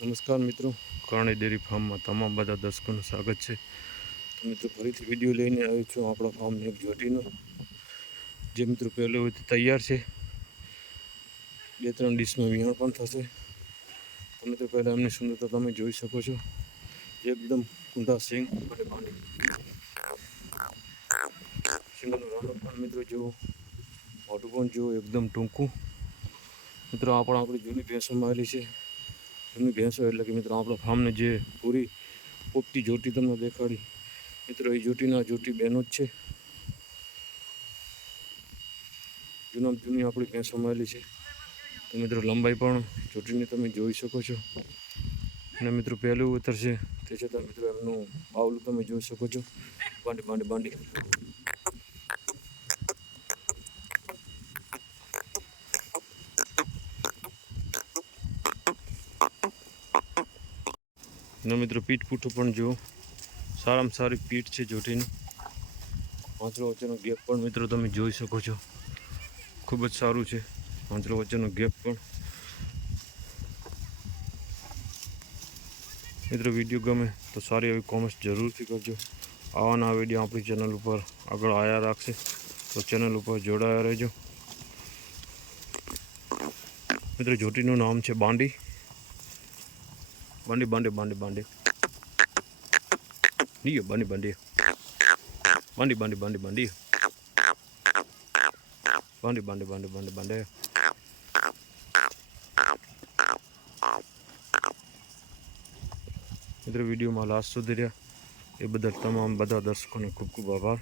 નમસ્કાર મિત્રો, કરણી ડેરી ફાર્મમાં તમામ બધા દર્શકોનું સ્વાગત છે. તો મિત્રો ફરીથી વિડીયો લઈને આવ્યો છું આપણા ફાર્મની એક જોટીનો, જે મિત્રો પહેલો હોય તો તૈયાર છે. 2-3 ડીશમાં વિહાણ પણ થશે. તો મિત્રો પહેલાં એમની સુંદરતા તમે જોઈ શકો છો. એકદમ કુંડા સિંગ અને બાંડી સિંગનું રાનો પણ મિત્રો જુઓ, મોટું પણ જુઓ, એકદમ ટૂંકું. મિત્રો આ પણ આપણી જૂની ભેંસોમાં આવેલી છે. જૂની ભેંસો એટલે કે મિત્રો આપણા ફાર્મને જે પૂરી પોપટી જોટી તમને દેખાડી, મિત્રો એ જોટી બહેનો જ છે. જૂની આપણી ભેંસોમાં આવેલી છે. તો મિત્રો લંબાઈ પણ જોટીની તમે જોઈ શકો છો. અને મિત્રો પહેલું ઉતરશે તે છતાં મિત્રો એમનું બાવલું તમે જોઈ શકો છો. બાંડી અને મિત્રો પીઠ પૂઠું પણ જુઓ, સારામાં સારી પીઠ છે જોટીની. પાંચરો વચ્ચેનો ગેપ પણ મિત્રો તમે જોઈ શકો છો, ખૂબ જ સારું છે પાંચરો વચ્ચેનો ગેપ પણ. મિત્રો વિડીયો ગમે તો સારી એવી કોમેન્ટ જરૂરથી કરજો. આવાના વિડીયો આપણી ચેનલ ઉપર આગળ આવ્યા રાખશે, તો ચેનલ ઉપર જોડાયા રહેજો. મિત્રો જોટીનું નામ છે બાંડી નીયો બાંડી મિત્રો વિડીયોમાં લાસ્ટ સુધી રહ્યા એ બદલ તમામ બધા દર્શકોને ખૂબ ખૂબ આભાર.